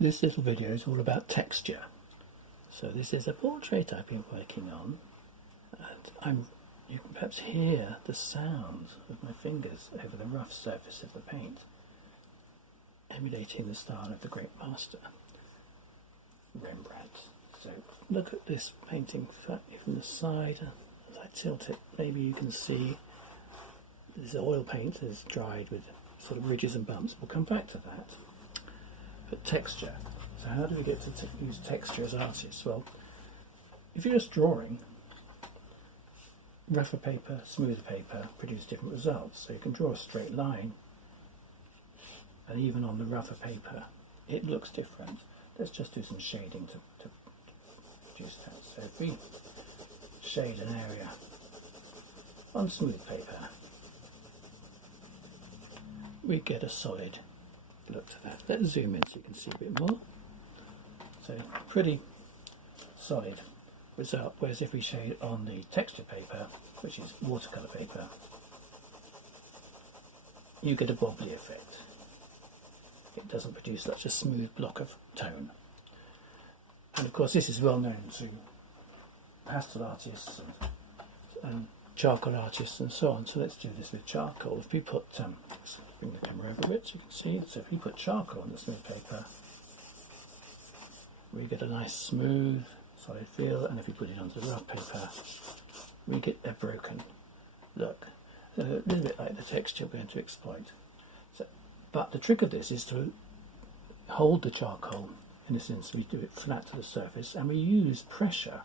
This little video is all about texture. So this is a portrait I've been working on, and you can perhaps hear the sounds of my fingers over the rough surface of the paint, emulating the style of the great master Rembrandt. So look at this painting from the side. As I tilt it, maybe you can see this oil paint is dried with sort of ridges and bumps. We'll come back to that. But texture. So how do we get to use texture as artists? Well, if you're just drawing, rougher paper, smoother paper produce different results. So you can draw a straight line, and even on the rougher paper, it looks different. Let's just do some shading to produce that. So if we shade an area on smooth paper, we get a solid look to that. Let's zoom in so you can see a bit more. So pretty solid result, whereas if we shade on the texture paper, which is watercolour paper, you get a bobbly effect. It doesn't produce such a smooth block of tone. And of course this is well known to pastel artists and charcoal artists and so on. So let's do this with charcoal. If we put, let's bring the camera over a bit so you can see. So if we put charcoal on the smooth paper, we get a nice smooth solid feel, and if we put it onto the rough paper, we get a broken look. So a little bit like the texture we're going to exploit. So, but the trick of this is to hold the charcoal. In this instance, we do it flat to the surface, and we use pressure.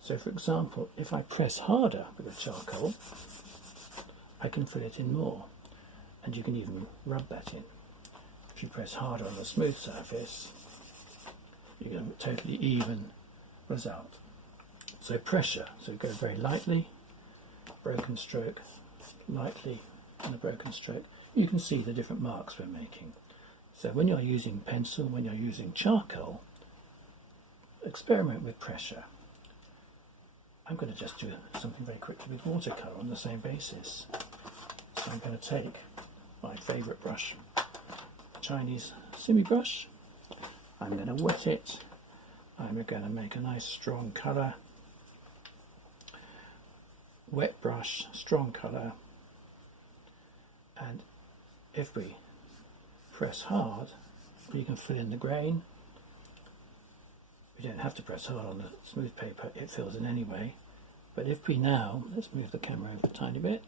So for example, if I press harder with the charcoal, I can fill it in more, and you can even rub that in. If you press harder on the smooth surface, you get a totally even result. So pressure, so you go very lightly, broken stroke, lightly, and a broken stroke. You can see the different marks we're making. So when you're using pencil, when you're using charcoal, experiment with pressure. I'm going to just do something very quickly with watercolour on the same basis. So I'm going to take my favourite brush, Chinese simi brush. I'm going to wet it. I'm going to make a nice strong colour. Wet brush, strong colour. And if we press hard, we can fill in the grain. We don't have to press hard on the smooth paper, it fills in anyway. But if we now, let's move the camera over a tiny bit.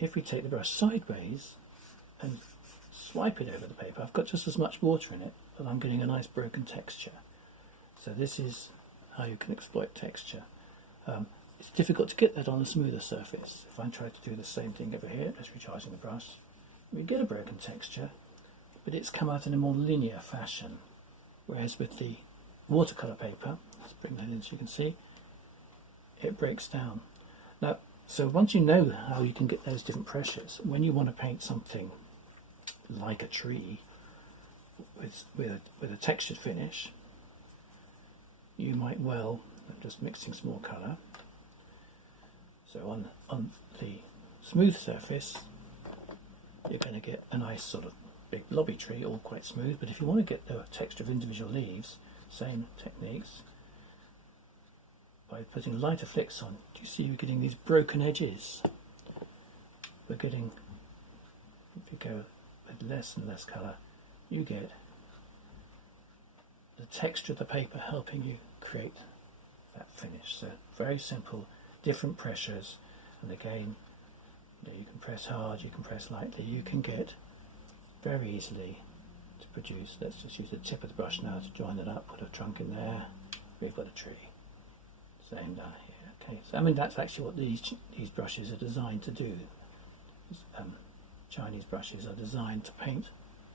If we take the brush sideways and swipe it over the paper, I've got just as much water in it, but I'm getting a nice broken texture. So this is how you can exploit texture. It's difficult to get that on a smoother surface. If I try to do the same thing over here, just recharging the brush, we get a broken texture, but it's come out in a more linear fashion. Whereas with the watercolour paper, let's bring that in so you can see, it breaks down. Now, so once you know how you can get those different pressures, when you want to paint something like a tree with a textured finish, you might well, just mixing some more colour. So on the smooth surface, you're going to get a nice sort of big blobby tree, all quite smooth. But if you want to get the texture of individual leaves, same techniques. By putting lighter flicks on, do you see we're getting these broken edges? We're getting, if you go with less and less colour, you get the texture of the paper helping you create that finish. So very simple, different pressures, and again, you can press hard, you can press lightly, you can get very easily to produce. Let's just use the tip of the brush now to join it up, put a trunk in there, we've got a tree. Same down here. Okay, so I mean that's actually what these brushes are designed to do. These, Chinese brushes are designed to paint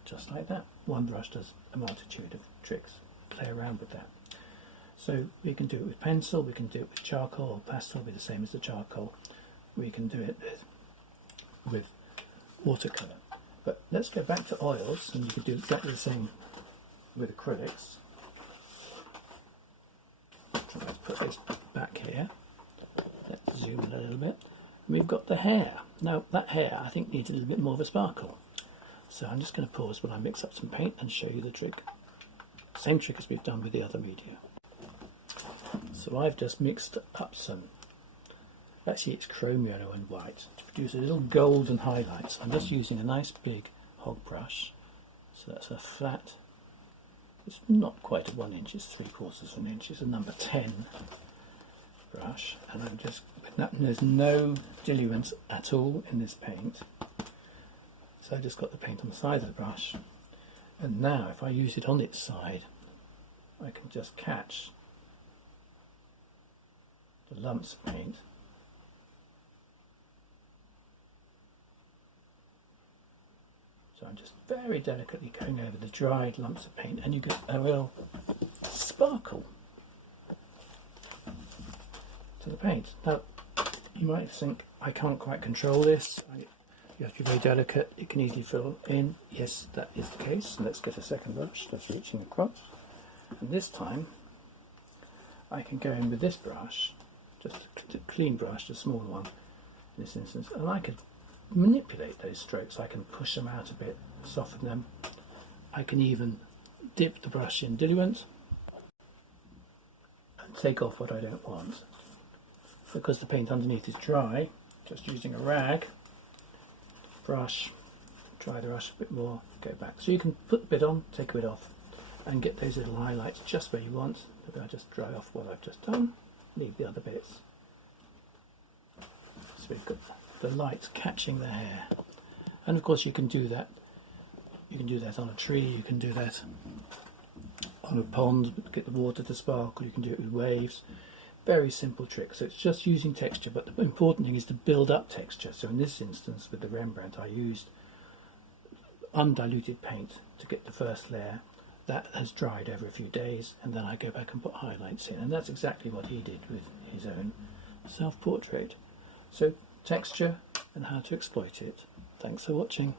just like that. One brush does a multitude of tricks. Play around with that. So we can do it with pencil, we can do it with charcoal, or pastel will be the same as the charcoal. We can do it with watercolour. But let's go back to oils, and you can do exactly the same with acrylics. Let's put this back here. Let's zoom in a little bit. We've got the hair. Now that hair I think needs a little bit more of a sparkle. So I'm just going to pause while I mix up some paint and show you the trick. Same trick as we've done with the other media. So I've just mixed up some, actually it's chrome yellow and white, to produce a little golden highlights. I'm just using a nice big hog brush. So that's a flat, it's not quite a 1 inch, it's 3/4 of an inch, it's a number 10 brush. And I'm just, there's no diluent at all in this paint. So I just got the paint on the side of the brush. And now if I use it on its side, I can just catch the lumps of paint. So I'm just very delicately going over the dried lumps of paint, and you get a real sparkle to the paint. Now, you might think, I can't quite control this. You have to be very delicate. It can easily fill in. Yes, that is the case. Let's get a second brush, just reaching across. And this time, I can go in with this brush, just a clean brush, a small one in this instance, and I could manipulate those strokes. I can push them out a bit, soften them. I can even dip the brush in diluent and take off what I don't want. Because the paint underneath is dry, just using a rag, brush, dry the brush a bit more, go back. So you can put the bit on, take a bit off, and get those little highlights just where you want. Maybe I'll just dry off what I've just done, leave the other bits. So we've got the light catching the hair. And of course you can do that. You can do that on a tree, you can do that on a pond, get the water to sparkle, you can do it with waves. Very simple trick. So it's just using texture, but the important thing is to build up texture. So in this instance with the Rembrandt I used undiluted paint to get the first layer. That has dried over a few days, and then I go back and put highlights in, and that's exactly what he did with his own self-portrait. So texture and how to exploit it. Thanks for watching.